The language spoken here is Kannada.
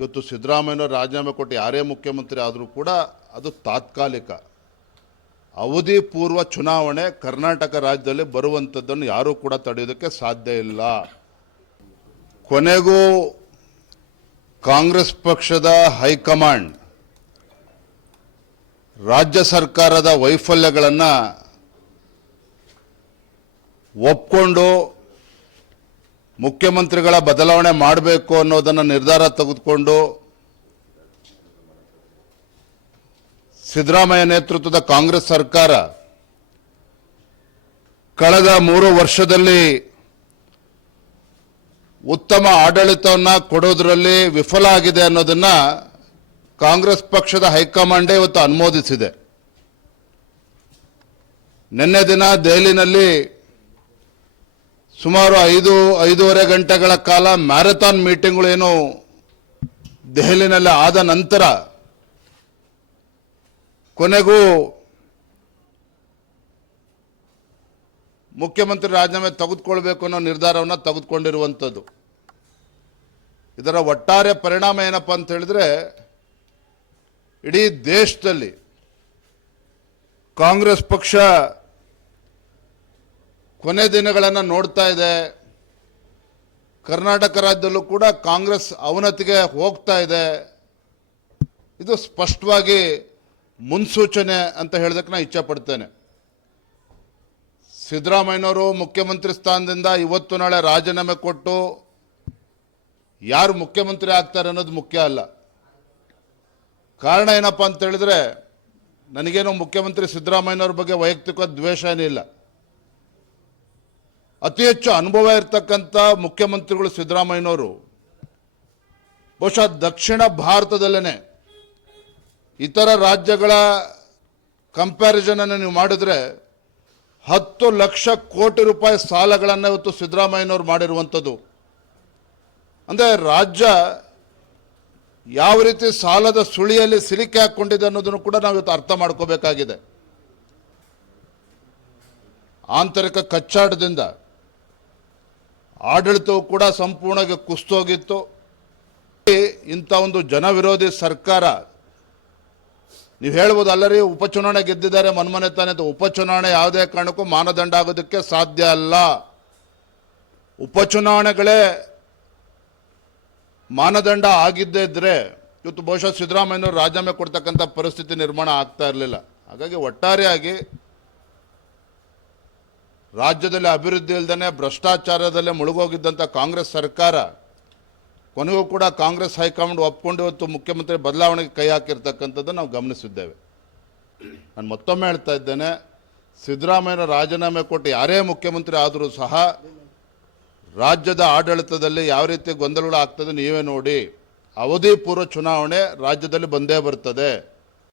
ಇವತ್ತು ಸಿದ್ದರಾಮಯ್ಯನವರು ರಾಜೀನಾಮೆ ಕೊಟ್ಟು ಯಾರೇ ಮುಖ್ಯಮಂತ್ರಿ ಆದರೂ ಕೂಡ ಅದು ತಾತ್ಕಾಲಿಕ. ಅವಧಿ ಪೂರ್ವ ಚುನಾವಣೆ ಕರ್ನಾಟಕ ರಾಜ್ಯದಲ್ಲಿ ಬರುವಂಥದ್ದನ್ನು ಯಾರೂ ಕೂಡ ತಡೆಯೋದಕ್ಕೆ ಸಾಧ್ಯ ಇಲ್ಲ. ಕೊನೆಗೂ ಕಾಂಗ್ರೆಸ್ ಪಕ್ಷದ ಹೈಕಮಾಂಡ್ ರಾಜ್ಯ ಸರ್ಕಾರದ ವೈಫಲ್ಯಗಳನ್ನು ಒಪ್ಕೊಂಡು ಮುಖ್ಯಮಂತ್ರಿಗಳ ಬದಲಾವಣೆ ಮಾಡಬೇಕು ಅನ್ನೋದನ್ನು ನಿರ್ಧಾರ ತೆಗೆದುಕೊಂಡು ಸಿದ್ದರಾಮಯ್ಯ ನೇತೃತ್ವದ ಕಾಂಗ್ರೆಸ್ ಸರ್ಕಾರ ಕಳೆದ 3 ವರ್ಷದಲ್ಲಿ ಉತ್ತಮ ಆಡಳಿತವನ್ನು ಕೊಡೋದರಲ್ಲಿ ವಿಫಲ ಆಗಿದೆ ಅನ್ನೋದನ್ನು ಕಾಂಗ್ರೆಸ್ ಪಕ್ಷದ ಹೈಕಮಾಂಡೇ ಇವತ್ತು ಅನುಮೋದಿಸಿದೆ. ನಿನ್ನೆ ದಿನ ದೆಹಲಿನಲ್ಲಿ ಸುಮಾರು 5-5.5 ಗಂಟೆಗಳ ಕಾಲ ಮ್ಯಾರಥಾನ್ ಮೀಟಿಂಗ್ಗಳೇನು ದೆಹಲಿನಲ್ಲಿ ಆದ ನಂತರ ಕೊನೆಗೂ ಮುಖ್ಯಮಂತ್ರಿ ರಾಜೀನಾಮೆ ತೆಗೆದುಕೊಳ್ಬೇಕು ಅನ್ನೋ ನಿರ್ಧಾರವನ್ನು ತೆಗೆದುಕೊಂಡಿರುವಂಥದ್ದು. ಇದರ ಒಟ್ಟಾರೆ ಪರಿಣಾಮ ಏನಪ್ಪ ಅಂತ ಹೇಳಿದ್ರೆ, ಇಡೀ ದೇಶದಲ್ಲಿ ಕಾಂಗ್ರೆಸ್ ಪಕ್ಷ ಕೊನೆ ದಿನಗಳನ್ನು ನೋಡ್ತಾ ಇದೆ. ಕರ್ನಾಟಕ ರಾಜ್ಯದಲ್ಲೂ ಕೂಡ ಕಾಂಗ್ರೆಸ್ ಅವನತಿಗೆ ಹೋಗ್ತಾ ಇದೆ. ಇದು ಸ್ಪಷ್ಟವಾಗಿ ಮುನ್ಸೂಚನೆ ಅಂತ ಹೇಳೋದಕ್ಕೆ ನಾನು ಇಚ್ಛಪಡ್ತೇನೆ. ಸಿದ್ದರಾಮಯ್ಯನವರು ಮುಖ್ಯಮಂತ್ರಿ ಸ್ಥಾನದಿಂದ ಇವತ್ತು ನಾಳೆ ರಾಜೀನಾಮೆ ಕೊಟ್ಟು ಯಾರು ಮುಖ್ಯಮಂತ್ರಿ ಆಗ್ತಾರೆ ಅನ್ನೋದು ಮುಖ್ಯ ಅಲ್ಲ. ಕಾರಣ ಏನಪ್ಪ ಅಂತ ಹೇಳಿದ್ರೆ, ನನಗೇನು ಮುಖ್ಯಮಂತ್ರಿ ಸಿದ್ದರಾಮಯ್ಯನವ್ರ ಬಗ್ಗೆ ವೈಯಕ್ತಿಕ ದ್ವೇಷ ಏನಿಲ್ಲ. ಅತಿ ಹೆಚ್ಚು ಅನುಭವ ಇರತಕ್ಕಂಥ ಮುಖ್ಯಮಂತ್ರಿಗಳು ಸಿದ್ದರಾಮಯ್ಯನವರು. ಬಹುಶಃ ದಕ್ಷಿಣ ಭಾರತದಲ್ಲೇ ಇತರ ರಾಜ್ಯಗಳ ಕಂಪ್ಯಾರಿಸನನ್ನು ನೀವು ಮಾಡಿದ್ರೆ 10 ಲಕ್ಷ ಕೋಟಿ ರೂಪಾಯಿ ಸಾಲಗಳನ್ನು ಇವತ್ತು ಸಿದ್ದರಾಮಯ್ಯನವರು ಮಾಡಿರುವಂಥದ್ದು. ಅಂದರೆ ರಾಜ್ಯ ಯಾವ ರೀತಿ ಸಾಲದ ಸುಳಿಯಲ್ಲಿ ಸಿಲುಕಿ ಹಾಕ್ಕೊಂಡಿದೆ ಅನ್ನೋದನ್ನು ಕೂಡ ನಾವು ಇವತ್ತು ಅರ್ಥ ಮಾಡ್ಕೋಬೇಕಾಗಿದೆ. ಆಂತರಿಕ ಕಚ್ಚಾಟದಿಂದ ಆಡಳಿತವು ಕೂಡ ಸಂಪೂರ್ಣವಾಗಿ ಕುಸಿದೋಗಿತ್ತು. ಇಂಥ ಒಂದು ಜನವಿರೋಧಿ ಸರ್ಕಾರ, ನೀವು ಹೇಳ್ಬೋದು ಅಲ್ಲರಿ ಉಪಚುನಾವಣೆ ಗೆದ್ದಿದ್ದಾರೆ ಮನ್ಮನೆ ತಾನೆ ಅಂತ. ಉಪಚುನಾವಣೆ ಯಾವುದೇ ಕಾರಣಕ್ಕೂ ಮಾನದಂಡ ಆಗೋದಕ್ಕೆ ಸಾಧ್ಯ ಅಲ್ಲ. ಉಪಚುನಾವಣೆಗಳೇ ಮಾನದಂಡ ಆಗಿದ್ದೇ ಇದ್ದರೆ ಇವತ್ತು ಬಹುಶಃ ಸಿದ್ದರಾಮಯ್ಯನವರು ರಾಜೀನಾಮೆ ಕೊಡ್ತಕ್ಕಂಥ ಪರಿಸ್ಥಿತಿ ನಿರ್ಮಾಣ ಆಗ್ತಾ ಇರಲಿಲ್ಲ. ಹಾಗಾಗಿ ಒಟ್ಟಾರೆಯಾಗಿ ರಾಜ್ಯದಲ್ಲಿ ಅಭಿವೃದ್ಧಿ ಇಲ್ಲದೇ ಭ್ರಷ್ಟಾಚಾರದಲ್ಲೇ ಮುಳುಗೋಗಿದ್ದಂಥ ಕಾಂಗ್ರೆಸ್ ಸರ್ಕಾರ ಕೊನೆಗೂ ಕೂಡ ಕಾಂಗ್ರೆಸ್ ಹೈಕಮಾಂಡ್ ಒಪ್ಕೊಂಡು ಇವತ್ತು ಮುಖ್ಯಮಂತ್ರಿ ಬದಲಾವಣೆಗೆ ಕೈ ಹಾಕಿರ್ತಕ್ಕಂಥದ್ದು ನಾವು ಗಮನಿಸಿದ್ದೇವೆ. ನಾನು ಮತ್ತೊಮ್ಮೆ ಹೇಳ್ತಾ ಇದ್ದೇನೆ, ಸಿದ್ದರಾಮಯ್ಯನ ರಾಜೀನಾಮೆ ಕೊಟ್ಟು ಯಾರೇ ಮುಖ್ಯಮಂತ್ರಿ ಆದರೂ ಸಹ ರಾಜ್ಯದ ಆಡಳಿತದಲ್ಲಿ ಯಾವ ರೀತಿ ಗೊಂದಲಗಳು ಆಗ್ತದೆ ನೀವೇ ನೋಡಿ. ಅವಧಿ ಪೂರ್ವ ಚುನಾವಣೆ ರಾಜ್ಯದಲ್ಲಿ ಬಂದೇ ಬರ್ತದೆ.